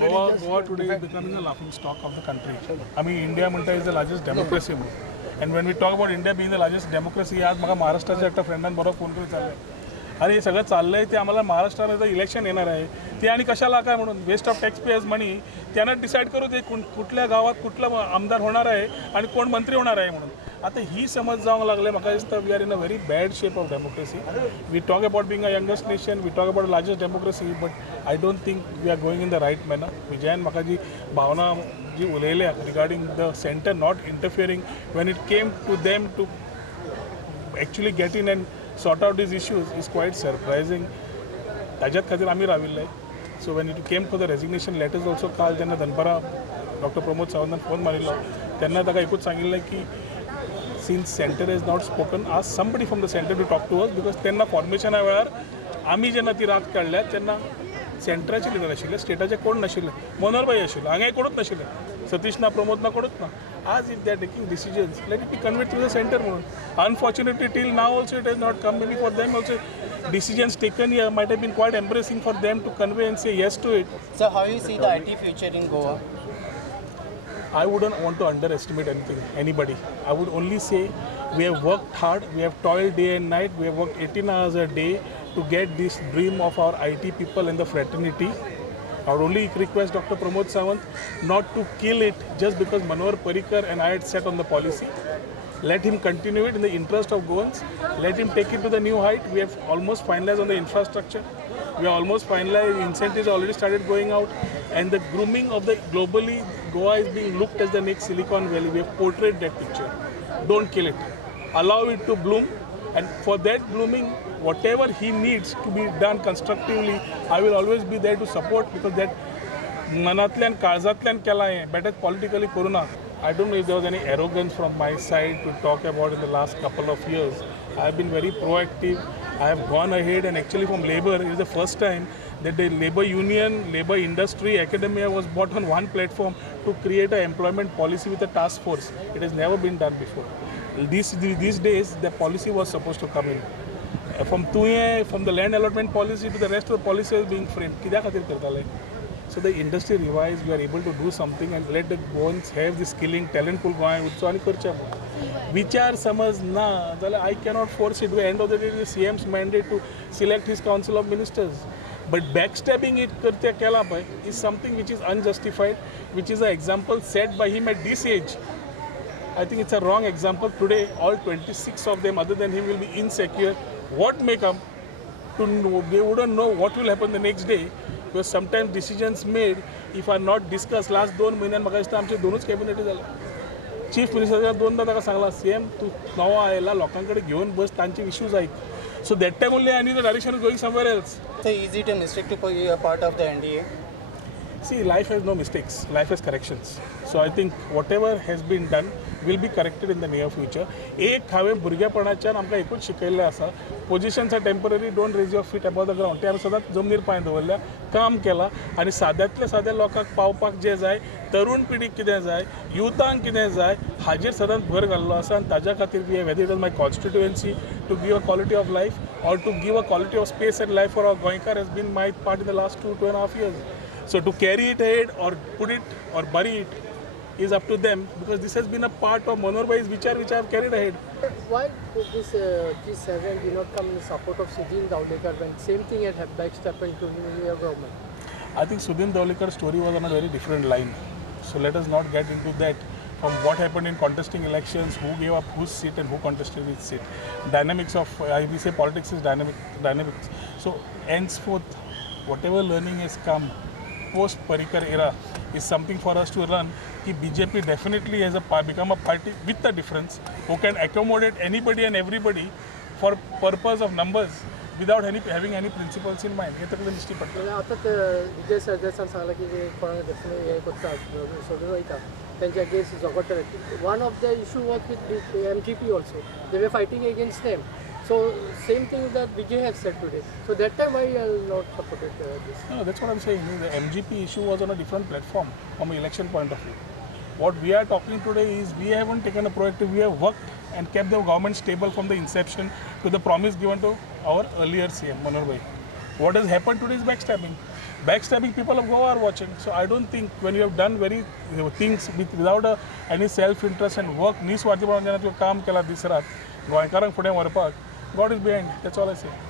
Goa today is becoming a laughing stock of the country. I mean, India is the largest democracy. And when we talk about India being the largest democracy, आज मला महाराष्ट्राच्या एकटा फ्रेंडान बरोबर phone करून चाललंय अरे हे सगळं चाललंय ते आम्हाला महाराष्ट्राला इलेक्शन येणार आहे ते आणि कशाला काय म्हणून waste of tax payers money त्यांना डिसाईड करू दे कुठल्या गावात कुठला आमदार होणार आहे आणि कोण मंत्री होणार आहे म्हणून आता ही समज जावंक लागले म्हाका दिसता we are in a very bad shape of democracy we talk about being a youngest nation we talk about largest democracy but I don't think we are going in the right manner विजयान म्हाका जी भावना जी उलयल्या regarding the centre not interfering when it came to them to actually get in and sort out these issues is quite surprising. ताज्यात खातीर आमी राविल्ले so when it came for the resignation letters also काल जेन्ना दनपारा doctor Pramod सावंतान phone मारिल्लो तेन्ना ताका एकूच सांगिल्लें की since centre is not spoken आज somebody from the centre to talk to us because तेन्ना फॉर्मेशना वेळार आमी जेन्ना ती रात काडल्या तेन्ना सेंटराचे लिडर आशिल्ले स्टेटाचे कोण नाशिल्ले मनोहरभाई आशिल्लो हांगाय कोणूच नाशिल्ले सतीश ना प्रमोद ना कोणूच ना आज if they are taking decisions let it be conveyed to the centre म्हणून unfortunately till now also it is not come maybe for them also decisions taken here might have been quite embarrassing for them to convey and say yes to it. So how you see the IT future in Goa? I wouldn't want to underestimate anybody. I would only say we have worked hard, we have toiled day and night, we have worked 18 hours a day to get this dream of our IT people and the fraternity. I would only request Dr. Pramod Sawant not to kill it just because Manohar Parrikar and I had set on the policy. Let him continue it in the interest of Goans. Let him take it to the new height. We have almost finalized on the infrastructure. We are almost finalized. Incentives already started going out. And the grooming of the globally, Goa is being looked as the next Silicon Valley. We have portrayed that picture. Don't kill it. Allow it to bloom. And for that blooming, whatever he needs to be done constructively, I will always be there to support because that manatlan, karzatlan kela hai, better politically corona. I don't know if there was any arrogance from my side to talk about in the last couple of years. I have been very proactive. I have gone ahead and actually from labor, it is the first time that the labor union, labor industry, academia was brought on one platform to create an employment policy with a task force. It has never been done before. These days, the policy was supposed to come in. From the land allotment policy to the rest of the policy is being framed. कित्या खातीर करताले? So the industry revised, we are able to do something and let the Goans have the skilling, talent pool Goa उत्सव आनी करचे विचार समज ना जाल्यार I cannot force it. By end of the day, the CM's mandate to select his council of ministers. But backstabbing it करते केला पळय is something which is unjustified, which is an example set by him at this age. I think it's a wrong example. Today, all 26 of them, other than him, will be insecure. What may come to know? They wouldn't know what will happen the next day. Because sometimes decisions made, if are not discussed, last 2 महिन्यात म्हाका दिसता आमचे दोनूच कॅबिनेटी जाले chief मिनिस्टरान दोनदा ताका Sangla CM तूं नवो आयला लोकां कडेन घेवन बस तांचे इश्यूज आयक so that time only I new the direction is going somewhere else So is it a mistake to be a part of the NDA? See, life has no mistakes. Life has corrections. So I think whatever has been done will be corrected in the near future. एक हांवें भुरगेपणाच्यान आमकां एकूच शिकयल्लें आसा positions are temporary don't raise your feet above the ground ते आमी सदांच जमनीर पांय दवरल्या काम केलां आनी साद्यांतल्या साद्या लोकांक पावपाक जें जाय तरूण पिडीक कितें जाय युथांक कितें जाय हाजेर सदांच भर घाल्लो आसा आनी ताज्या खातीर we whether it is my constituency to give a quality of life or to give a quality of space and life for our Goenkar has been my part in the last 2.5 years. So to carry it ahead or put it or bury it is up to them because this has been a part of Manohar Bhai's vichar which I have carried ahead. Why this G7 did not come in support of Sudhin Dawlikar when same thing had backstabbed to him in your government? I think Sudhin Dawlikar's story was on a very different line. So let us not get into that. From what happened in contesting elections, who gave up whose seat and who contested his seat. Dynamics of, we say politics is dynamics. So henceforth, whatever learning has come post Parrikar era is something for us to run. Ki BJP definitely has become a party with a difference who can accommodate anybody and everybody for purpose of numbers without having any principles in mind. हे तकलें दिश्टी पडटा. आता विजय सरदेसाईन सांगला की कोणाक definite हे करता सोडून वयता त्यांच्या against झगडटले one of the issue was with MGP also they were fighting against them so same thing that Vijay has said today so that time why you not supported this no that's what I'm saying the MGP issue was on a different platform from an election point of view what we are talking today is we haven't taken a proactive we have worked and kept the government stable from the inception to the promise given to our earlier CM Manohar Bhai what has happened today is backstabbing backstabbing people of Goa are watching. So I don't think when you have done very things without any self-interest and work, niswarthi काम केला दीस रात गोंयकारांक फुडें व्हरपाक, God is behind. That's all I say.